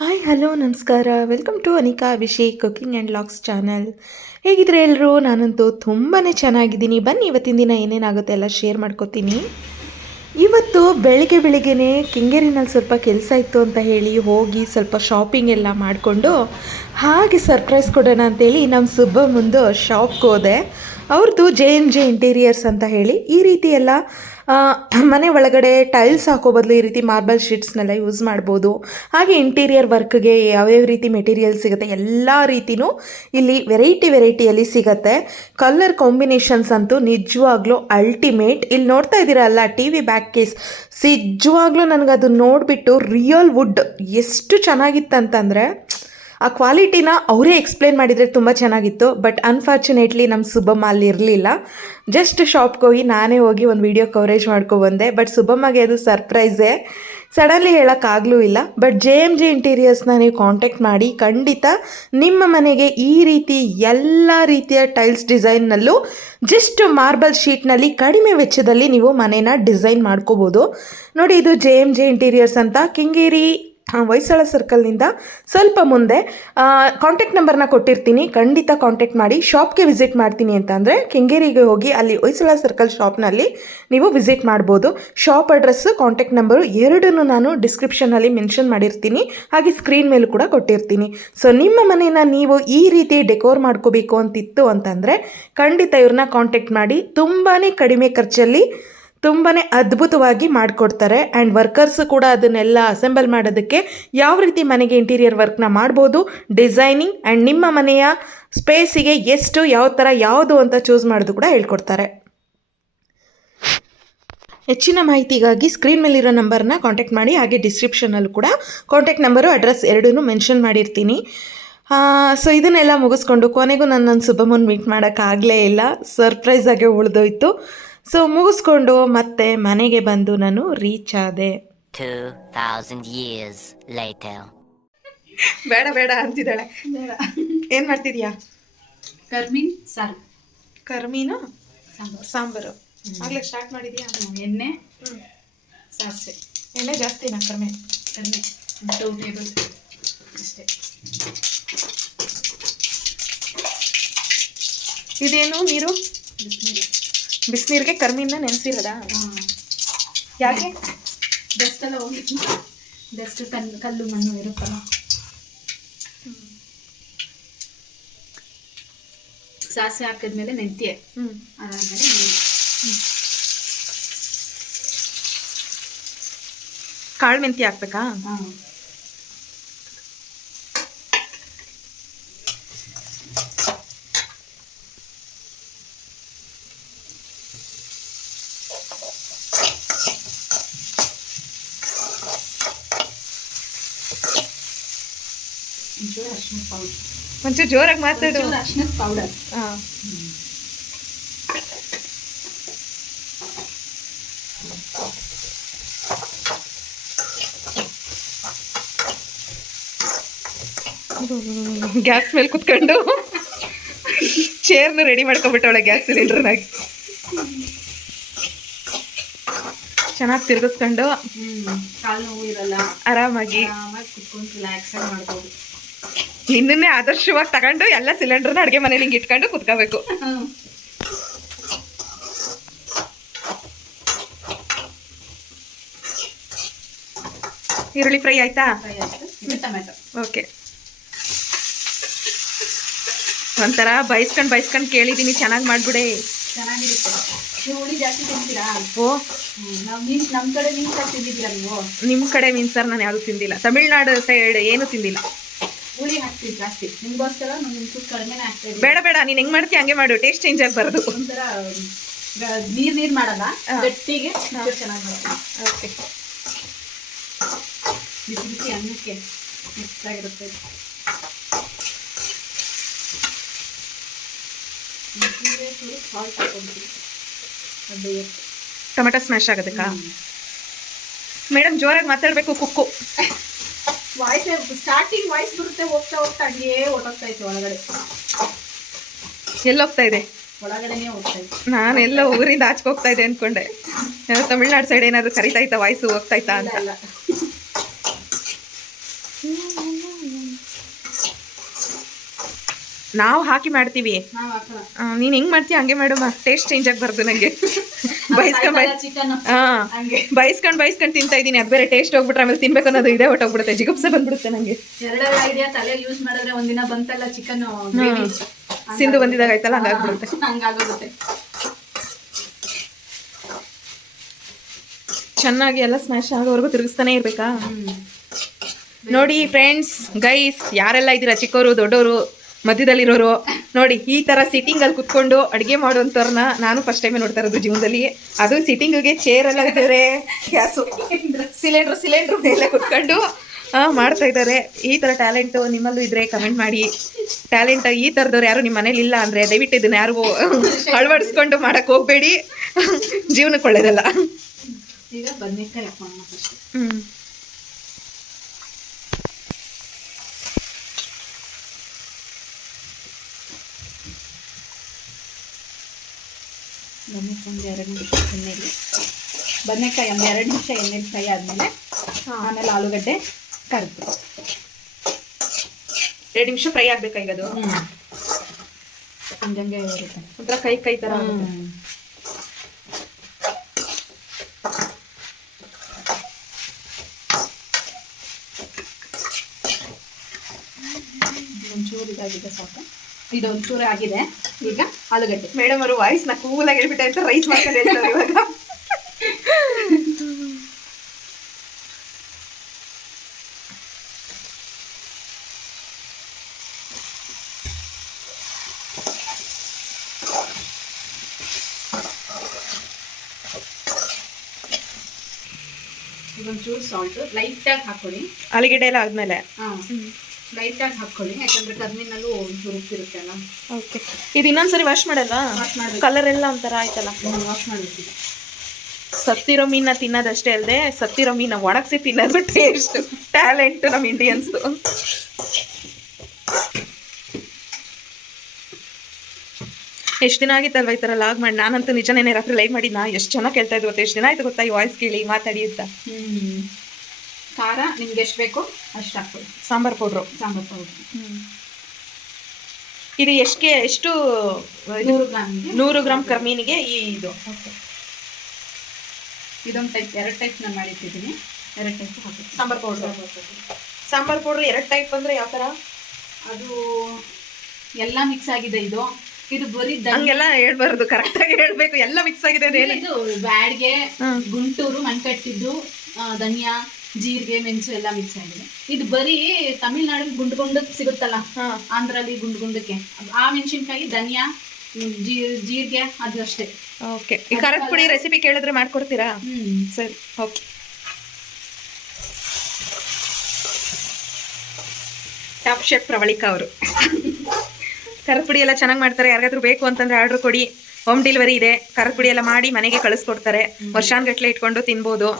Hi hello ನಮಸ್ಕಾರ. Welcome to Anika Abhishek cooking and vlogs channel. ಹೇಗಿದ್ರೆ ಎಲ್ಲರೂ? ನಾನಂತೂ ತುಂಬಾ ಚೆನ್ನಾಗಿದ್ದೀನಿ. ಬನ್ನಿ ಇವತ್ತಿನ ದಿನ ಏನೇನಾಗುತ್ತೆ ಎಲ್ಲ ಶೇರ್ ಮಾಡ್ಕೋತೀನಿ. ಇವತ್ತು ಬೆಳಿಗ್ಗೆ ಬೆಳಿಗ್ಗೆನೇ ಕೆಂಗೇರಿನಲ್ಲಿ ಸ್ವಲ್ಪ ಕೆಲಸ ಇತ್ತು ಅಂತ ಹೇಳಿ ಹೋಗಿ ಸ್ವಲ್ಪ ಶಾಪಿಂಗ್ ಎಲ್ಲ ಮಾಡಿಕೊಂಡು ಹಾಗೆ ಸರ್ಪ್ರೈಸ್ ಕೊಡೋಣ ಅಂತೇಳಿ ನಮ್ಮ ಸುಬ್ಬ ಮುಂದೆ ಶಾಪ್ಗೆ ಹೋದೆ. ಅವ್ರದ್ದು JMJ ಇಂಟೀರಿಯರ್ಸ್ ಅಂತ ಹೇಳಿ ಈ ರೀತಿ ಎಲ್ಲ ಮನೆ ಒಳಗಡೆ ಟೈಲ್ಸ್ ಹಾಕೋ ಬದಲು ಈ ರೀತಿ ಮಾರ್ಬಲ್ ಶೀಟ್ಸ್ನೆಲ್ಲ ಯೂಸ್ ಮಾಡ್ಬೋದು. ಹಾಗೆ ಇಂಟೀರಿಯರ್ ವರ್ಕ್ಗೆ ಯಾವ್ಯಾವ ರೀತಿ ಮೆಟೀರಿಯಲ್ ಸಿಗುತ್ತೆ ಎಲ್ಲ ರೀತಿಯೂ ಇಲ್ಲಿ ವೆರೈಟಿಯಲ್ಲಿ ಸಿಗುತ್ತೆ. ಕಲರ್ ಕಾಂಬಿನೇಷನ್ಸ್ ಅಂತೂ ನಿಜವಾಗ್ಲೂ ಅಲ್ಟಿಮೇಟ್. ಇಲ್ಲಿ ನೋಡ್ತಾ ಇದ್ದೀರಲ್ಲ TV ಬ್ಯಾಕ್ ಕೇಸ್, ನಿಜವಾಗ್ಲೂ ನನಗದು ನೋಡಿಬಿಟ್ಟು ರಿಯಲ್ ವುಡ್ ಎಷ್ಟು ಚೆನ್ನಾಗಿತ್ತಂತಂದರೆ ಆ ಕ್ವಾಲಿಟಿನ ಅವರೇ ಎಕ್ಸ್ಪ್ಲೇನ್ ಮಾಡಿದರೆ ತುಂಬ ಚೆನ್ನಾಗಿತ್ತು. ಬಟ್ ಅನ್ಫಾರ್ಚುನೇಟ್ಲಿ ನಮ್ಮ ಸುಬ್ಬಮ್ಮ ಅಲ್ಲಿ ಇರಲಿಲ್ಲ. ಜಸ್ಟ್ ಶಾಪ್ಗೆ ಹೋಗಿ ನಾನೇ ಹೋಗಿ ಒಂದು ವಿಡಿಯೋ ಕವರೇಜ್ ಮಾಡ್ಕೊಬಂದೆ. ಬಟ್ ಸುಬ್ಬಮ್ಮಗೆ ಅದು ಸರ್ಪ್ರೈಸೇ, ಸಡನ್ಲಿ ಹೇಳೋಕ್ಕಾಗಲೂ ಇಲ್ಲ. ಬಟ್ JMJ ಇಂಟೀರಿಯರ್ಸ್ನ ನೀವು ಕಾಂಟ್ಯಾಕ್ಟ್ ಮಾಡಿ ಖಂಡಿತ ನಿಮ್ಮ ಮನೆಗೆ ಈ ರೀತಿ ಎಲ್ಲ ರೀತಿಯ ಟೈಲ್ಸ್ ಡಿಸೈನ್ನಲ್ಲೂ ಜಸ್ಟ್ ಮಾರ್ಬಲ್ ಶೀಟ್ನಲ್ಲಿ ಕಡಿಮೆ ವೆಚ್ಚದಲ್ಲಿ ನೀವು ಮನೇನ ಡಿಸೈನ್ ಮಾಡ್ಕೋಬೋದು. ನೋಡಿ, ಇದು JMJ ಇಂಟೀರಿಯರ್ಸ್ ಅಂತ ಕೆಂಗೇರಿ ಹೊಯ್ಸಳ ಸರ್ಕಲ್ನಿಂದ ಸ್ವಲ್ಪ ಮುಂದೆ. ಕಾಂಟ್ಯಾಕ್ಟ್ ನಂಬರ್ನ ಕೊಟ್ಟಿರ್ತೀನಿ, ಖಂಡಿತ ಕಾಂಟ್ಯಾಕ್ಟ್ ಮಾಡಿ. ಶಾಪ್ಗೆ ವಿಸಿಟ್ ಮಾಡ್ತೀನಿ ಅಂತ ಅಂದರೆ ಕೆಂಗೇರಿಗೆ ಹೋಗಿ ಅಲ್ಲಿ ಹೊಯ್ಸಳ ಸರ್ಕಲ್ ಶಾಪ್ನಲ್ಲಿ ನೀವು ವಿಸಿಟ್ ಮಾಡ್ಬೋದು. ಶಾಪ್ ಅಡ್ರೆಸ್ಸು, ಕಾಂಟ್ಯಾಕ್ಟ್ ನಂಬರು ಎರಡನ್ನೂ ನಾನು ಡಿಸ್ಕ್ರಿಪ್ಷನಲ್ಲಿ ಮೆನ್ಷನ್ ಮಾಡಿರ್ತೀನಿ, ಹಾಗೆ ಸ್ಕ್ರೀನ್ ಮೇಲೂ ಕೂಡ ಕೊಟ್ಟಿರ್ತೀನಿ. ಸೊ ನಿಮ್ಮ ಮನೇನ ನೀವು ಈ ರೀತಿ ಡೆಕೋರ್ ಮಾಡ್ಕೋಬೇಕು ಅಂತಿತ್ತು ಅಂತಂದರೆ ಖಂಡಿತ ಇವ್ರನ್ನ ಕಾಂಟ್ಯಾಕ್ಟ್ ಮಾಡಿ. ತುಂಬಾ ಕಡಿಮೆ ಖರ್ಚಲ್ಲಿ ತುಂಬಾ ಅದ್ಭುತವಾಗಿ ಮಾಡಿಕೊಡ್ತಾರೆ. ಆ್ಯಂಡ್ ವರ್ಕರ್ಸು ಕೂಡ ಅದನ್ನೆಲ್ಲ ಅಸೆಂಬಲ್ ಮಾಡೋದಕ್ಕೆ ಯಾವ ರೀತಿ ಮನೆಗೆ ಇಂಟೀರಿಯರ್ ವರ್ಕ್ನ ಮಾಡ್ಬೋದು, ಡಿಸೈನಿಂಗ್ ಆ್ಯಂಡ್ ನಿಮ್ಮ ಮನೆಯ ಸ್ಪೇಸಿಗೆ ಎಷ್ಟು ಯಾವ ಥರ ಯಾವುದು ಅಂತ ಚೂಸ್ ಮಾಡೋದು ಕೂಡ ಹೇಳ್ಕೊಡ್ತಾರೆ. ಹೆಚ್ಚಿನ ಮಾಹಿತಿಗಾಗಿ ಸ್ಕ್ರೀನ್ ಮೇಲಿರೋ ನಂಬರ್ನ ಕಾಂಟ್ಯಾಕ್ಟ್ ಮಾಡಿ, ಹಾಗೆ ಡಿಸ್ಕ್ರಿಪ್ಷನಲ್ಲೂ ಕೂಡ ಕಾಂಟ್ಯಾಕ್ಟ್ ನಂಬರು, ಅಡ್ರೆಸ್ ಎರಡೂ ಮೆನ್ಷನ್ ಮಾಡಿರ್ತೀನಿ. ಸೊ ಇದನ್ನೆಲ್ಲ ಮುಗಿಸ್ಕೊಂಡು ಕೊನೆಗೂ ನನ್ನ ಸುಬ್ಬಮ್ಮನ ಮೀಟ್ ಮಾಡೋಕ್ಕಾಗಲೇ ಇಲ್ಲ, ಸರ್ಪ್ರೈಸ್ ಆಗಿ ಉಳಿದೋಯ್ತು. ಸೊ ಮುಗಿಸ್ಕೊಂಡು ಮತ್ತೆ ಮನೆಗೆ ಬಂದು ನಾನು ರೀಚ್ ಆದೆ. 2000 years later. ಬೇಡ ಬೇಡ ಅಂತಿದ್ದಾಳೆ. ಏನು ಮಾಡ್ತಿದ್ಯಾ? ಕರ್ಮೀನ್ ಸಾರು. ಕರ್ಮೀನು ಸಾಂಬಾರು ಆಗಲೇ ಸ್ಟಾರ್ಟ್ ಮಾಡಿದ್ಯಾ? ಎಣ್ಣೆ, ಸಾಸಿವೆ. ಎಣ್ಣೆ ಜಾಸ್ತಿನಾ ಕಡಿಮೆ? ಕಡಿಮೆ, 2 ಟೇಬಲ್ ಅಷ್ಟೇ. ಇದೇನು ನೀರು? ಬಿಸಿನೀರು. ಬಿಸಿನೀರಿಗೆ ಕರ್ಮೀನ ನೆನೆಸಿರೋದಾ? ಯಾಕೆ? ಡಸ್ಟ್ ಎಲ್ಲ ಹೋಗಿ, ಡಸ್ಟ್ ಕಲ್ಲು ಮಣ್ಣು ಇರುತ್ತಲ್ಲ. ಸಾಸಿವೆ ಹಾಕಿದ್ಮೇಲೆ ಮೆಂತ್ಯ, ಅದಾದ್ಮೇಲೆ ನೀರು. ಕಾಳು ಮೆಂತ್ಯ ಹಾಕ್ಬೇಕಾ? ಹಾಂ. ಅರಿಶಿನ ಪೌಡರ್. ಒಂಚೂರು ಜೋರಾಗಿ ಮಾತಾಡು. ಅರಿಶಿನದ ಪೌಡರ್. ಹಾಂ. ಗ್ಯಾಸ್ ಮೇಲೆ ಕುತ್ಕೊಂಡು ಚೇರ್ನ ರೆಡಿ ಮಾಡ್ಕೊಬಿಟ್ಟವಳೆ ಗ್ಯಾಸ್ ಸಿಲಿಂಡರ್ನಾಗಿ. ಚೆನ್ನಾಗಿ ತಿರ್ಗಿಸ್ಕೊಂಡು ಕಾಲು ನೋವು ಇರಲ್ಲ, ಆರಾಮಾಗಿ ಕುತ್ಕೊಂಡು ರಿಲ್ಯಾಕ್ಸ್ ಆಗಿ ಮಾಡ್ಬೋದು. ನಿನ್ನೇ ಆದರ್ಶವಾಗಿ ತಗೊಂಡು ಎಲ್ಲ ಸಿಲಿಂಡರ್ನ ಅಡುಗೆ ಮನೇಲಿ ಹಿಂಗೆ ಇಟ್ಕೊಂಡು ಕುತ್ಕೋಬೇಕು. ಈರುಳ್ಳಿ ಫ್ರೈ ಆಯ್ತಾ? ಟೊಮೆಟೊ. ಓಕೆ. ಒಂಥರ ಬೈಸ್ಕೊಂಡು ಕೇಳಿದ್ದೀನಿ, ಚೆನ್ನಾಗಿ ಮಾಡ್ಬಿಡೆ. ಚೆನ್ನಾಗಿರುತ್ತೆ. ನೀವು ಹುಳಿ ಜಾಸ್ತಿ ತಿಂತೀರಾ? ಓ, ನಮ್ಮ ಕಡೆ ಮೀನು ಸಾರು ತಿಂದಿದ್ದೀರಾ ನೀವು? ನಿಮ್ಮ ಕಡೆ ಮೀನು ಸಾರು ನಾನು ಯಾವುದು ತಿಂದಿಲ್ಲ. ತಮಿಳ್ನಾಡು ಸೈಡ್ ಏನು ತಿಂದಿಲ್ಲ. ಹುಳಿ ಹಾಕ್ತೀವಿ ಜಾಸ್ತಿ, ನಿಮಗೋಸ್ಕರ ನಾನು ಕಡಿಮೆನೇ ಹಾಕ್ತೀವಿ. ಬೇಡ ನೀನು ಹೆಂಗೆ ಮಾಡ್ತೀವಿ ಹಂಗೆ ಮಾಡು, ಟೇಸ್ಟ್ ಚೇಂಜ್ ಆಗಬಾರ್ದು. ಒಂಥರ ನೀರು ಮಾಡಲ್ಲ, ಗಟ್ಟಿಗೆ ಚೆನ್ನಾಗಿ ಮಾಡ್ತೀವಿ. ಓಕೆ. ಬಿಸಿ ಬಿಸಿ ಅನ್ನಕ್ಕೆ ಮಸ್ತಾಗಿರುತ್ತೆ. ಸಾಲ್ಟ್ ಹಾಕೊಂಡ್ಬಿಟ್ಟು ಅದು ಟೊಮೆಟೊ ಸ್ಮ್ಯಾಶ್ ಆಗೋದಕ್ಕಾ? ಮೇಡಮ್ ಜೋರಾಗಿ ಮಾತಾಡಬೇಕು. ಕುಕ್ಕು ವಾಯ್ಸ್ ಸ್ಟಾರ್ಟಿಂಗ್ ವಾಯ್ಸ್ ಬರುತ್ತೆ, ಹೋಗ್ತಾ ಹಂಗೇ ಹೊಟ್ಟೋಗ್ತಾ ಇತ್ತು ಒಳಗಡೆ. ಎಲ್ಲೋಗ್ತಾ ಇದೆ? ಒಳಗಡೆನೇ ಹೋಗ್ತಾ ಇತ್ತು. ನಾನೆಲ್ಲ ಊರಿಂದ ಆಚೆ ಹೋಗ್ತಾ ಇದೆ ಅಂದ್ಕೊಂಡೆ. ತಮಿಳ್ನಾಡು ಸೈಡ್ ಏನಾದರೂ ಕರಿತಾ ಇತ್ತಾ ವಾಯ್ಸು ಹೋಗ್ತಾ ಇತ್ತಾ ಅಂತ. ನಾವು ಹಾಕಿ ಮಾಡ್ತೀವಿ. ನಾವ್ ಹಾಕಲ್ಲ. ನೀನು ಹೆಂಗೆ ಮಾಡ್ತೀಯ ಹಂಗೆ ಮಾಡಮ್ಮ, ಟೇಸ್ಟ್ ಚೇಂಜ್ ಆಗಬಾರ್ದು ನನಗೆ. ಚಿಕನ್ ಹಾಂ, ಹಂಗೆ ಬೈಸ್ಕೊಂಡು ತಿಂತಾ ಇದ್ದೀನಿ. ಅದು ಬೇರೆ ಟೇಸ್ಟ್ ಹೋಗ್ಬಿಟ್ರೆ ಆಮೇಲೆ ತಿನ್ಬೇಕು ಅನ್ನೋದು ಇದೆ ಹೊಟ್ಟೋಗ್ಬಿಡುತ್ತೆ, ಜಿಗುಪ್ಸೆ ಬಂದ್ಬಿಡುತ್ತೆ ನನಗೆ. ಎರಡೆರಡು ಐಡಿಯಾ ತಲೆ ಯೂಸ್ ಮಾಡಿದ್ರೆ ಒಂದಿನ ಬಂತಲ್ಲ ಚಿಕನ್ ಸಿಂಧು ಬಂದಿದಾಗ ಆಯ್ತಲ್ಲ ಹಂಗಾಗ್ಬಿಡುತ್ತೆ. ಹಂಗಾಗುತ್ತೆ. ಚೆನ್ನಾಗಿ ಎಲ್ಲ ಸ್ಮ್ಯಾಶ್ ಆಗೋವರೆಗೂ ತಿರುಗಿಸ್ತಾನೆ ಇರ್ಬೇಕಾ? ನೋಡಿ ಫ್ರೆಂಡ್ಸ್, ಗೈಸ್, ಯಾರೆಲ್ಲ ಇದ್ದೀರಾ, ಚಿಕ್ಕವರು ದೊಡ್ಡವರು ಮಧ್ಯದಲ್ಲಿರೋರು, ನೋಡಿ ಈ ಥರ ಸಿಟ್ಟಿಂಗಲ್ಲಿ ಕುತ್ಕೊಂಡು ಅಡುಗೆ ಮಾಡುವಂಥವ್ರನ್ನ ನಾನು ಫಸ್ಟ್ ಟೈಮೇ ನೋಡ್ತಾ ಇರೋದು ಜೀವನದಲ್ಲಿ. ಅದು ಸಿಟ್ಟಿಂಗಿಗೆ ಚೇರೆಲ್ಲ ಇದ್ದಾರೆ, ಗ್ಯಾಸು ಸಿಲಿಂಡ್ರು ಮೇಲೆ ಕುತ್ಕೊಂಡು ಮಾಡ್ತಾ ಇದ್ದಾರೆ. ಈ ಥರ ಟ್ಯಾಲೆಂಟು ನಿಮ್ಮಲ್ಲೂ ಇದ್ರೆ ಕಮೆಂಟ್ ಮಾಡಿ. ಟ್ಯಾಲೆಂಟ್ ಈ ಥರದವ್ರು ಯಾರು ನಿಮ್ಮ ಮನೇಲಿ ಇಲ್ಲ ಅಂದರೆ ದಯವಿಟ್ಟು ಇದನ್ನ ಯಾರು ಅಳವಡಿಸ್ಕೊಂಡು ಮಾಡೋಕ್ಕೆ ಹೋಗಬೇಡಿ, ಜೀವನಕ್ಕೆ ಒಳ್ಳೇದಲ್ಲ. ಈಗ ಬದನೆಕಾಯಿ ಹಾಕೋಣ ಫಸ್ಟ್. ಬದನೆಕಾಯಿ ಒಂದು 2 ನಿಮಿಷ ಎಣ್ಣೆಲಿ ಫ್ರೈ ಆದಮೇಲೆ ಆಮೇಲೆ ಆಲೂಗಡ್ಡೆ ಕರಿದು 2 ನಿಮಿಷ ಫ್ರೈ ಆಗ್ಬೇಕಾ ಈಗ? ಅದು ಹಂಗಂಗೆ ಇರುತ್ತೆ, ಒಂಥರ ಕೈ ಥರ ಆಗುತ್ತೆ. ಒಂಚೂರು ಇದಾಗಿದೆ ಸಾಕು. ಇದು ಒಂಚೂರು ಆಗಿದೆ. ಈಗ ಆಲೂಗಡ್ಡೆ. ಮೇಡಮ್ ಅವರು ವಾಯ್ಸ್ನ ಕೂಲಾಗಿ ಹೇಳ್ಬಿಟ್ಟಾಯ್ತು, ರೈಸ್ ಮಾಡ್ಕೊಂಡು ಹೇಳ್ತಾರೆ ಇವಾಗ. ಇದೊಂಚೂರು ಸಾಲ್ಟ್ ಲೈಟಾಗಿ ಹಾಕೊಳ್ಳಿ. ಆಲೂಗಡ್ಡೆ ಎಲ್ಲ ಆದಮೇಲೆ ಲೈಟಾಗಿ ಹಾಕ್ಕೊಳ್ಳಿ, ಯಾಕಂದ್ರೆ ಕರ್ಮಿನಲ್ಲೂ ಒಂಚೂರು ಉಪ್ಪಿರುತ್ತಲ್ಲ. ಓಕೆ. ಇದು ಇನ್ನೊಂದ್ಸರಿ ವಾಶ್ ಮಾಡಲ್ಲ? ವಾಶ್ ಮಾಡಬೇಕು. ಕಲರ್ ಎಲ್ಲ ಒಂಥರ ಆಯ್ತಲ್ಲ. ವಾಶ್ ಮಾಡಬೇಕು. ಸತ್ತಿರೋ ಮೀನ ತಿನ್ನೋದಷ್ಟೇ ಅಲ್ಲದೆ ಸತ್ತಿರೋ ಮೀನ ಒಣಗಿಸಿ ತಿನ್ನೋದು ಟೇಸ್ಟ್ ಟ್ಯಾಲೆಂಟ್ ನಮ್ಮ ಇಂಡಿಯನ್ಸ್ದು. ಎಷ್ಟು ದಿನ ಆಗಿತ್ತಲ್ವ ಈ ಥರ ಲಾಗ್ ಮಾಡಿ. ನಾನಂತೂ ನಿಜನೇ ರಾತ್ರಿ ಲೈವ್ ಮಾಡಿದ್ನಾ, ಎಷ್ಟು ಚೆನ್ನಾಗಿ ಕೇಳ್ತಾ ಇದ್ದು ಗೊತ್ತಾ, ಎಷ್ಟು ದಿನ ಆಯ್ತು ಗೊತ್ತಾ ಈ ವಾಯ್ಸ್ ಕೇಳಿ ಮಾತಾಡಿ ಅಂತ. ಖಾರ ನಿಮ್ಗೆ ಎಷ್ಟು ಬೇಕೋ ಅಷ್ಟು ಹಾಕ್ಕೊಳ್ಳಿ. ಸಾಂಬಾರ್ ಪೌಡ್ರು. ಇದು ಎಷ್ಟು 100 ಗ್ರಾಮ್ ಕರ್ಮೀನಿಗೆ ಇದು. ಇದೊಂದು ಟೈಪ್, 2 ಟೈಪ್ ನಾನು ಮಾಡಿಟ್ಟಿದ್ದೀನಿ. 2 ಟೈಪ್ ಹಾಕಿ sambar powder. Sambar powder 2 type ಅಂದರೆ ಯಾವ ಥರ? ಅದು ಎಲ್ಲ ಮಿಕ್ಸ್ ಆಗಿದೆ. ಇದು ಬರೀ ಹಂಗೆಲ್ಲ ಹೇಳ್ಬಾರ್ದು, ಕರೆಕ್ಟಾಗಿ ಹೇಳ್ಬೇಕು. ಎಲ್ಲ ಮಿಕ್ಸ್ ಆಗಿದೆ. ಇದು ಬ್ಯಾಡ್ಗೆ, ಗುಂಟೂರು ಮಣ್ಕಟ್ಟಿದ್ದು, ಧನಿಯಾ, ಜೀರಿಗೆ, ಮೆಣಸು ಎಲ್ಲ ಮಿಕ್ಸ್ ಆಗಿದೆ. ಇದು ಬರೀ ತಮಿಳ್ನಾಡಲ್ಲಿ ಗುಂಡ್ಗುಂಡಕ್ಕೆ ಸಿಗುತ್ತಲ್ಲ, ಆಂಧ್ರಲ್ಲಿ ಗುಂಡ್ಗುಂಡಕ್ಕೆ ಆ ಮೆಣಸಿನ್ಕಾಯಿ, ಧನಿಯಾ, ಜೀರಿಗೆ ಅದು ಅಷ್ಟೇ. ಓಕೆ. ಈ ಖಾರದ ಪುಡಿ ರೆಸಿಪಿ ಕೇಳಿದ್ರೆ ಮಾಡ್ಕೊಡ್ತೀರಾ? ಸರಿ, ಓಕೆ. ಟಾಪ್ ಶೆಫ್ ಪ್ರವಳಿಕಾ ಅವರು ಖಾರದ ಪುಡಿ ಎಲ್ಲ ಚೆನ್ನಾಗಿ ಮಾಡ್ತಾರೆ. ಯಾರಿಗಾದ್ರೂ ಬೇಕು ಅಂತಂದ್ರೆ ಆರ್ಡರ್ ಕೊಡಿ, ಹೋಮ್ ಡೆಲಿವರಿ ಇದೆ. ಖಾರದ ಪುಡಿ ಎಲ್ಲ ಮಾಡಿ ಮನೆಗೆ ಕಳಿಸ್ಕೊಡ್ತಾರೆ. ವರ್ಷಾನ್ಗಟ್ಲೆ ಇಟ್ಕೊಂಡು ತಿನ್ಬೋದು.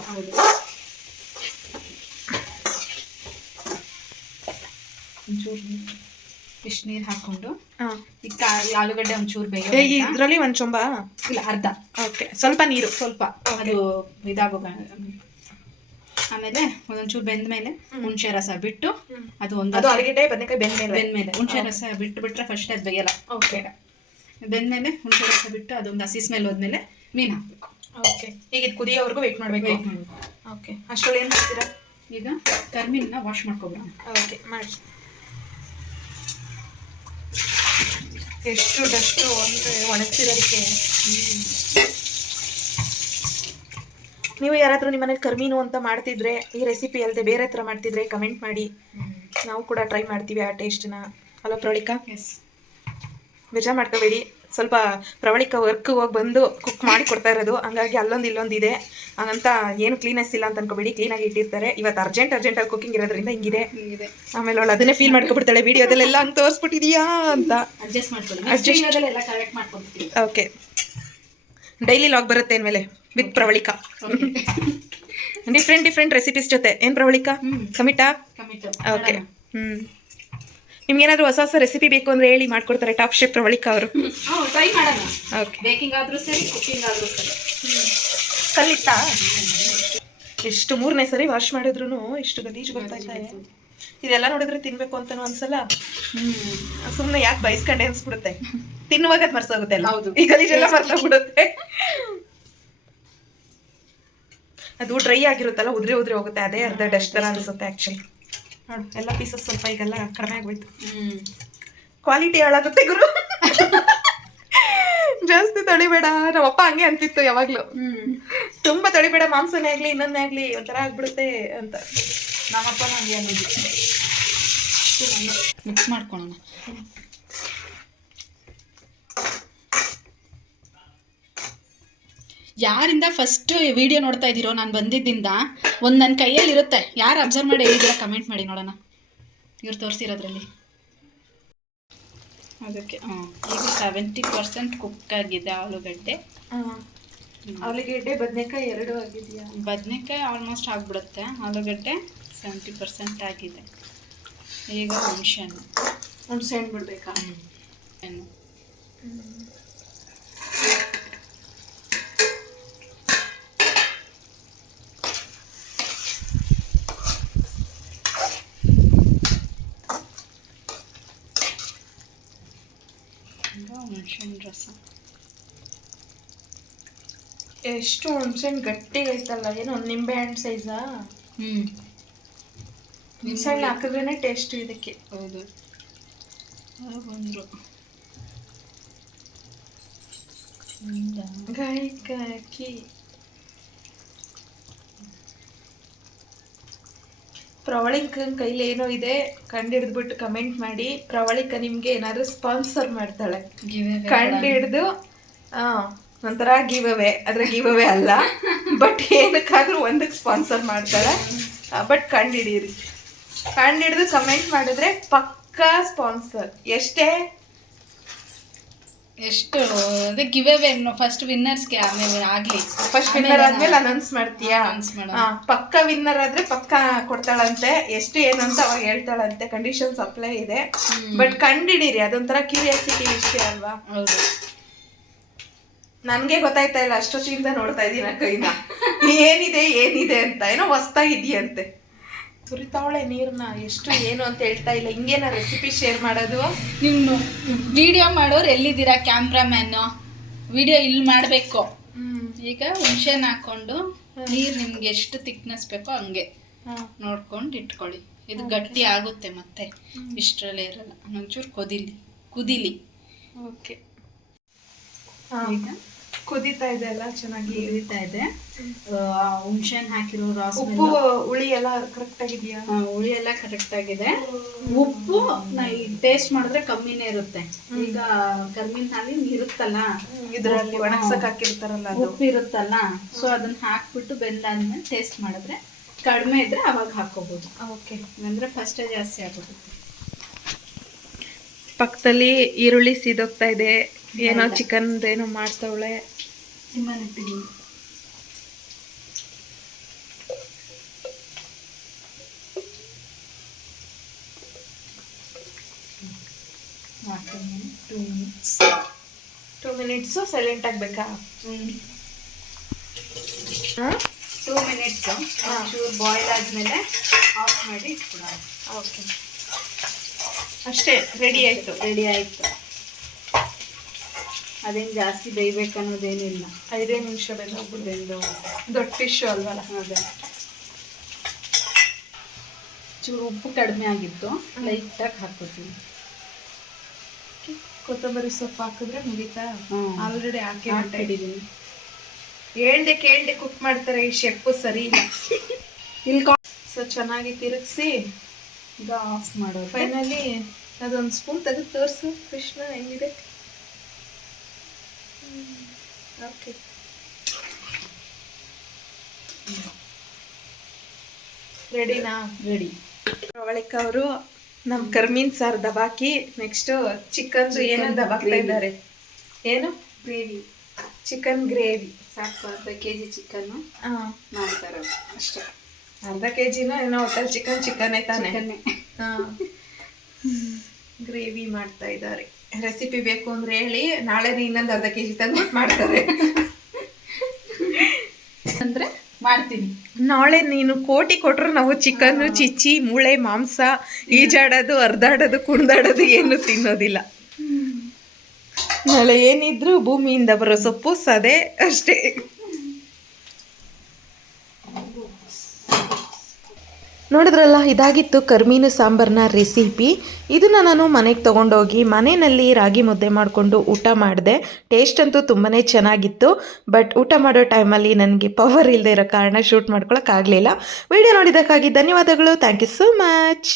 ಒಂಚೂರು ಇಷ್ಟು ನೀರು ಹಾಕ್ಕೊಂಡು ಆಲೂಗಡ್ಡೆ ಒಂಚೂರು ಬೇಗ ಇದರಲ್ಲಿ ಒಂದು ಚೊಂಬ ಇಲ್ಲ, ಅರ್ಧ. ಓಕೆ, ಸ್ವಲ್ಪ ನೀರು, ಸ್ವಲ್ಪ ಅದು ಇದಾಗೋ. ಆಮೇಲೆ ಒಂದೊಂಚೂರು ಬೆಂದ್ಮೇಲೆ ಹುಣಸೆ ರಸ ಬಿಟ್ಟು ಅದು ಆಲೂಗಡ್ಡೆ ಬದನೆಕಾಯಿ ಬೆಂದ್ಮೇಲೆ ಹುಣಸೆ ರಸ ಬಿಟ್ರೆ ಫಸ್ಟ್ ಅದು ಬೇಯಲ್ಲ. ಓಕೆ. ಬೆಂದ್ಮೇಲೆ ಹುಣಸೆ ರಸ ಬಿಟ್ಟು ಅದೊಂದು ಹಸಿ ಸ್ಮೆಲ್ ಹೋದ್ಮೇಲೆ ಮೀನು ಹಾಕ್ಬೇಕು. ಓಕೆ. ಈಗ ಇದು ಕುದಿಯೋವರೆಗೂ ವೆಯ್ಟ್ ಮಾಡಬೇಕು. ಓಕೆ. ಅಷ್ಟರಲ್ಲಿ ಏನು ಮಾಡ್ತೀರಾ? ಈಗ ಕರ್ಮೀನ ವಾಶ್ ಮಾಡ್ಕೊಬಿಡೋಣ. ಓಕೆ, ಮಾಡಿ. ಎಷ್ಟು ಡಸ್ಟು ಅಂದರೆ ಒಣಗ್ತಿರೋದಕ್ಕೆ. ನೀವು ಯಾರಾದರೂ ನಿಮ್ಮ ಮನೇಲಿ ಕರ್ಮೀನು ಅಂತ ಮಾಡ್ತಿದ್ರೆ, ಈ ರೆಸಿಪಿ ಅಲ್ಲದೆ ಬೇರೆ ಥರ ಮಾಡ್ತಿದ್ರೆ ಕಮೆಂಟ್ ಮಾಡಿ, ನಾವು ಕೂಡ ಟ್ರೈ ಮಾಡ್ತೀವಿ ಆ ಟೇಸ್ಟನ್ನ. ಅಲ್ಲ ಪ್ರವಳಿಕಾ? ಎಸ್. ಬೇಜಾರು ಮಾಡ್ಕೋಬೇಡಿ, ಸ್ವಲ್ಪ ಪ್ರವಳಿಕಾ ವರ್ಕ್ ಹೋಗಿ ಬಂದು ಕುಕ್ ಮಾಡಿ ಕೊಡ್ತಾ ಇರೋದು, ಹಂಗಾಗಿ ಅಲ್ಲೊಂದು ಇಲ್ಲೊಂದು ಇದೆ. ಹಂಗಂತ ಏನು ಕ್ಲೀನೆಸ್ ಇಲ್ಲ ಅಂತ ಅನ್ಕೋಬೇಡಿ, ಕ್ಲೀನಾಗಿ ಇಟ್ಟಿರ್ತಾರೆ. ಇವತ್ತು ಅರ್ಜೆಂಟಾಗಿ ಕುಕಿಂಗ್ ಇರೋದ್ರಿಂದ ಹಿಂಗಿದೆ. ಆಮೇಲೆ ಅವಳು ಅದನ್ನೇ ಫೀಲ್ ಮಾಡ್ಕೊಬಿಡ್ತಾಳೆ, ವಿಡಿಯೋದಲ್ಲೆಲ್ಲ ಹಂಗೆ ತೋರಿಸ್ಬಿಟ್ಟಿದೀಯಾ ಅಂತ. ಅಡ್ಜಸ್ಟ್ ಮಾಡ್ಕೊಳ್ಳಿ. ಕರೆಕ್ಟ್ ಮಾಡ್ಕೊಳ್ತೀವಿ. ಓಕೆ. ಡೈಲಿ ಲಾಗ್ ಬರುತ್ತೆ ಇನ್ಮೇಲೆ ವಿತ್ ಪ್ರವಳಿಕಾ. ಡಿಫ್ರೆಂಟ್ ರೆಸಿಪೀಸ್ ಜೊತೆ. ಏನು ಪ್ರವಳಿಕಾ, ಕಮಿಟಾ? ಓಕೆ. ನಿಮ್ಗೇನಾದರೂ ಹೊಸ ರೆಸಿಪಿ ಬೇಕು ಅಂದರೆ ಹೇಳಿ, ಮಾಡ್ಕೊಡ್ತಾರೆ ಟಾಪ್ ಶೆಫ್ ಪ್ರವಳಿಕಾ ಅವರು. ಟ್ರೈ ಮಾಡೋಣ. ಓಕೆ. ಬೇಕಿಂಗ್ ಆದರೂ ಸರಿ, ಕುಕಿಂಗ್ ಆದರೂ ಸರಿ. ಕಲ್ಲಿತ್ತಾ? ಎಷ್ಟು 3ನೇ ಸರಿ ವಾಶ್ ಮಾಡಿದ್ರು ಇಷ್ಟು ಗಲೀಜು ಬರ್ತಾ ಇದೆ. ಇದೆಲ್ಲ ನೋಡಿದ್ರೆ ತಿನ್ಬೇಕು ಅಂತಾನು ಅನ್ಸಲ್ಲ. ಸುಮ್ಮನೆ ಯಾಕೆ ಬಯಸ್ಕೊಂಡೆ ಅನ್ಸ್ಬಿಡುತ್ತೆ. ತಿನ್ನುವಾಗ ಅದು ಮರ್ಸೋಗುತ್ತೆ ಅಲ್ಲ. ಹೌದು. ಈಗ ಗಲೀಜೆಲ್ಲ ಮರ್ಸೋಗ್ಬಿಡುತ್ತೆ. ಅದು ಡ್ರೈ ಆಗಿರುತ್ತಲ್ಲ, ಉದ್ರಿ ಹೋಗುತ್ತೆ. ಅದೇ ಅರ್ಧ ಡಸ್ಟ್ ತರ ಅನ್ಸುತ್ತೆ ಆಕ್ಚುಲಿ. ನೋಡು ಎಲ್ಲ ಪೀಸಸ್ ಸ್ವಲ್ಪ ಈಗೆಲ್ಲ ಕಡಿಮೆ ಆಗ್ಬೋಯ್ತು. ಕ್ವಾಲಿಟಿ ಹಾಳಾಗುತ್ತೆ ಗುರು. ಜಾಸ್ತಿ ತೊಳಿಬೇಡ. ನಮ್ಮಪ್ಪ ಹಂಗೆ ಅಂತಿತ್ತು ಯಾವಾಗ್ಲೂ, ತುಂಬಾ ತೊಳಿಬೇಡ, ಮಾಂಸನೇ ಆಗ್ಲಿ ಇನ್ನೊಂದೇ ಆಗ್ಲಿ ಒಂಥರ ಆಗ್ಬಿಡುತ್ತೆ ಅಂತ. ನಮ್ಮಪ್ಪ ನಂಗೆ ಅನ್ನೋದು. ಮಿಕ್ಸ್ ಮಾಡ್ಕೊಳ್ಳೋಣ. ಯಾರಿಂದ ಫಸ್ಟ್ ವಿಡಿಯೋ ನೋಡ್ತಾ ಇದ್ದೀರೋ ನಾನು ಬಂದಿದ್ದರಿಂದ ಒಂದು ನನ್ನ ಕೈಯಲ್ಲಿ ಇರುತ್ತೆ. ಯಾರು ಅಬ್ಸರ್ವ್ ಮಾಡಿ ಹೇಳಿದ್ದೀರಾ ಕಮೆಂಟ್ ಮಾಡಿ ನೋಡೋಣ. ಇವ್ರು ತೋರಿಸಿರೋದ್ರಲ್ಲಿ ಅದಕ್ಕೆ ಈಗ 70% ಕುಕ್ ಆಗಿದೆ ಆಲೂಗಡ್ಡೆ. ಆಲೂಗಡ್ಡೆ ಬದನೆಕಾಯಿ ಎರಡು ಆಗಿದೆಯಾ? ಬದನೆಕಾಯಿ ಆಲ್ಮೋಸ್ಟ್ ಆಗಿಬಿಡುತ್ತೆ. ಆಲೂಗಡ್ಡೆ 70% ಆಗಿದೆ. ಈಗ ಹುಣಸೆ ಹಣ್ಣು ಬಿಡ್ಬೇಕಾ? ಹಣ್ಣು ಹುಣಸೆಹಣ್ಣು ರಸ. ಎಷ್ಟು ಹುಣಸೆಹಣ್ಣು ಗಟ್ಟಿಗೈತಲ್ಲ. ಏನು ಒಂದು ನಿಂಬೆ ಹಣ್ಣು ಸೈಜಾ? ಹುಣಸೆಹಣ್ಣು ಹಾಕಿದ್ರೇನೆ ಟೇಸ್ಟ್ ಇದಕ್ಕೆ. ಹೌದು. ಬಂದರು ಗಾಯಕಿ ಪ್ರವಳಿಕನ್ ಕೈಲಿ ಏನೋ ಇದೆ, ಕಂಡಿಡ್ದ್ಬಿಟ್ಟು ಕಮೆಂಟ್ ಮಾಡಿ. ಪ್ರವಳಿಕ ನಿಮ್ಗೆ ಏನಾದ್ರು ಸ್ಪಾನ್ಸರ್ ಮಾಡ್ತಾಳೆ. ಕಂಡಿಡ್ದು ಒಂಥರ ಗಿವ್ ಅವೇ, ಅದ್ರ ಗಿವ್ ಅವೇ ಅಲ್ಲ, ಬಟ್ ಏನಕ್ಕಾದ್ರೂ ಒಂದಕ್ಕೆ ಸ್ಪಾನ್ಸರ್ ಮಾಡ್ತಾಳೆ. ಬಟ್ ಕಂಡಿಡೀರಿ, ಕಂಡಿಡ್ದು ಕಮೆಂಟ್ ಮಾಡಿದ್ರೆ ಪಕ್ಕಾ ಸ್ಪಾನ್ಸರ್. ಎಷ್ಟು ಅದೇ ಗಿವ್ ಅವೇ ಫಸ್ಟ್ ವಿನ್ನರ್ಸ್ಗೆ ಆಮೇಲೆ ಆಗ್ಲಿ. ಫಸ್ಟ್ ವಿನ್ನರ್ ಆದ್ಮೇಲೆ ಅನೌನ್ಸ್ ಮಾಡ್ತೀಯಾ? ಪಕ್ಕ ವಿನ್ನರ್ ಆದ್ರೆ ಪಕ್ಕ ಕೊಡ್ತಾಳಂತೆ. ಎಷ್ಟು ಏನು ಅಂತ ಅವಾಗ ಹೇಳ್ತಾಳಂತೆ. ಕಂಡೀಷನ್ಸ್ ಅಪ್ಲೈ ಇದೆ, ಬಟ್ ಕಂಡಿಡೀರಿ. ಅದೊಂಥರ ಕ್ಯೂರಿಯಾಸಿಟಿ ವಿಷಯ ಅಲ್ವಾ? ಹೌದು. ನನ್ಗೆ ಗೊತ್ತಾಯ್ತಾ ಇಲ್ಲ, ಅಷ್ಟೊತ್ತಿಂದ ನೋಡ್ತಾ ಇದೀನಿ ಕೈನ ಏನಿದೆ ಅಂತ. ಏನೋ ಹೊಸ್ತಾಗಿದೆಯಂತೆ. ಸುರಿತಾವಳೆ ನೀರ್ನ. ಎಷ್ಟು ಏನು ಅಂತ ಹೇಳ್ತಾ ಇಲ್ಲ. ಹಿಂಗೇನ ರೆಸಿಪಿ ಶೇರ್ ಮಾಡೋದು? ನೀವು ವಿಡಿಯೋ ಮಾಡೋರು ಎಲ್ಲಿದ್ದೀರಾ? ಕ್ಯಾಮ್ರಾಮ್ಯಾನು ವಿಡಿಯೋ ಇಲ್ಲಿ ಮಾಡಬೇಕು. ಈಗ ಹುಣಸೆಹಣ್ಣು ಹಾಕೊಂಡು ನೀರು ನಿಮ್ಗೆ ಎಷ್ಟು ಥಿಕ್ನೆಸ್ ಬೇಕೋ ಹಂಗೆ ನೋಡ್ಕೊಂಡು ಇಟ್ಕೊಳ್ಳಿ. ಇದು ಗಟ್ಟಿ ಆಗುತ್ತೆ ಮತ್ತೆ, ಇಷ್ಟರಲ್ಲೇ ಇರಲ್ಲ. ಒಂಚೂರು ಕುದಿಲಿ. ಓಕೆ. ಈಗ ಕುದೀತಾ ಇದೆ ಅಲ್ಲ, ಚೆನ್ನಾಗಿ ಕುದೀತಾ ಇದೆ. ಹುಣಸೆಹಣ್ಣು ಹಾಕಿರೋ ಉಪ್ಪು ಹುಳಿ ಎಲ್ಲ ಕರೆಕ್ಟ್ ಆಗಿದೆಯಾ? ಹುಳಿ ಎಲ್ಲ ಕರೆಕ್ಟ್ ಆಗಿದೆ. ಉಪ್ಪು ಟೇಸ್ಟ್ ಮಾಡಿದ್ರೆ ಕಮ್ಮಿನೇ ಇರುತ್ತೆ. ಈಗ ಕರ್ಮಿನ ಹಾಲಿ ಇರುತ್ತಲ್ಲ, ಇದರಲ್ಲಿ ಒಣಗ್ಸಕ್ ಹಾಕಿರ್ತಾರಲ್ಲ, ಉಪ್ಪು ಇರುತ್ತಲ್ಲ, ಸೊ ಅದನ್ನ ಹಾಕ್ಬಿಟ್ಟು ಬೆಂದಾದ್ಮೇಲೆ ಟೇಸ್ಟ್ ಮಾಡಿದ್ರೆ ಕಡಿಮೆ ಇದ್ರೆ ಅವಾಗ ಹಾಕೋಬಹುದು. ಓಕೆ. ಅಂದ್ರೆ ಫಸ್ಟೇ ಜಾಸ್ತಿ ಆಗೋಗುತ್ತೆ. ಪಕ್ಕದಲ್ಲಿ ಈರುಳ್ಳಿ ಸೀದೋಗ್ತಾ ಇದೆ. ಏನೋ ಚಿಕನ್ ಏನೋ ಮಾಡ್ತಾವಳೆ. ಸಿಮ್ಮನಿಟ್ಟಿದ್ದೀನಿ. ಟೂ ಮಿನಿಟ್ಸು ಸೈಲೆಂಟ್ ಆಗಬೇಕಾ? 2 ಮಿನಿಟ್ಸ್ ಚೂರು ಬಾಯ್ಲ್ ಆದಮೇಲೆ ಆಫ್ ಮಾಡಿ ಇಟ್ಬಿಡೋಣ. ಓಕೆ, ಅಷ್ಟೇ. ರೆಡಿ ಆಯಿತು. ಅದೇನು ಜಾಸ್ತಿ ಬೇಯಬೇಕು ಅನ್ನೋದೇನಿಲ್ಲ. 5 ನಿಮಿಷ ಬೆಂದು ದೊಡ್ಡ ಫಿಶ್ ಅಲ್ವಲ್ಲ. ಅದೇ ಚೂರು ಉಪ್ಪು ಕಡಿಮೆ ಆಗಿತ್ತು, ಲೈಟಾಗಿ ಹಾಕೋತೀನಿ. ಕೊತ್ತಂಬರಿ ಸೊಪ್ಪು ಹಾಕಿದ್ರೆ ಮುಗಿತಾ? ಆಲ್ರೆಡಿ ಹಾಕಿಟ್ಟಿದ್ದೀನಿ. ಕೇಳ್ದೆ ಕುಕ್ ಮಾಡ್ತಾರೆ ಈ ಶೆಫ್. ಸರಿ ಇಲ್ಲ. ಇಲ್ಲಿ ಸೊ ಚೆನ್ನಾಗಿ ತಿರುಗಿಸಿ ಈಗ ಆಫ್ ಮಾಡೋದು. ಫೈನಲಿ ಅದೊಂದು ಸ್ಪೂನ್ ತೆಗೆದು ತೋರಿಸು ಕೃಷ್ಣ ಹೆಂಗಿದೆ. ಓಕೆ, ರೆಡಿನಾ? ರೆಡಿ. ಪ್ರವಳಿಕ ಅವರು ನಮ್ಮ ಕರ್ಮೀನ್ ಸಾರು ದಬಾಕಿ ನೆಕ್ಸ್ಟ್ ಚಿಕನ್ ಏನೋ ದಬಾಕ್ತಾ ಇದ್ದಾರೆ. ಏನು ಗ್ರೇವಿ? Chicken gravy. ಸಾಕು. ಅರ್ಧ ಕೆಜಿ ಚಿಕನ್ನು ಮಾಡ್ತಾರೆ ಅಷ್ಟೇ. ಅರ್ಧ ಕೆಜಿನ ಏನೋ ಹೋಟೆಲ್ ಚಿಕನ್ನೇ ತಾನೆ. ಗ್ರೇವಿ ಮಾಡ್ತಾ ಇದ್ದಾರೆ. ರೆಸಿಪಿ ಬೇಕು ಅಂದ್ರೆ ಹೇಳಿ, ನಾಳೆ ಇನ್ನೊಂದು ಅರ್ಧ ಕೆಜಿ ತಂದು ಮಾಡ್ತಾರೆ. ಅಂದ್ರೆ ಮಾಡ್ತೀನಿ. ನಾಳೆ ನೀನು ಕೋಟಿ ಕೊಟ್ಟರು ನಾವು ಚಿಕನ್ನು ಚಿಚ್ಚಿ ಮೂಳೆ ಮಾಂಸ ಈಜಾಡೋದು ಹರಿದಾಡೋದು ಕುಣಿದಾಡೋದು ಏನು ತಿನ್ನೋದಿಲ್ಲ. ನಾಳೆ ಏನಿದ್ರು ಭೂಮಿಯಿಂದ ಬರೋ ಸೊಪ್ಪು ಸದೆ ಅಷ್ಟೇ. ನೋಡಿದ್ರಲ್ಲ, ಇದಾಗಿತ್ತು ಕರ್ಮೀನು ಸಾಂಬಾರನ್ನ ರೆಸಿಪಿ. ಇದನ್ನು ನಾನು ಮನೆಗೆ ತೊಗೊಂಡೋಗಿ ಮನೆಯಲ್ಲಿ ರಾಗಿ ಮುದ್ದೆ ಮಾಡಿಕೊಂಡು ಊಟ ಮಾಡಿದೆ. ಟೇಸ್ಟ್ ಅಂತೂ ತುಂಬಾ ಚೆನ್ನಾಗಿತ್ತು. ಬಟ್ ಊಟ ಮಾಡೋ ಟೈಮಲ್ಲಿ ನನಗೆ ಪವರ್ ಇಲ್ಲದೆ ಇರೋ ಕಾರಣ ಶೂಟ್ ಮಾಡ್ಕೊಳಕ್ಕಾಗಲಿಲ್ಲ. ವಿಡಿಯೋ ನೋಡಿದ್ದಕ್ಕಾಗಿ ಧನ್ಯವಾದಗಳು. Thank you so much.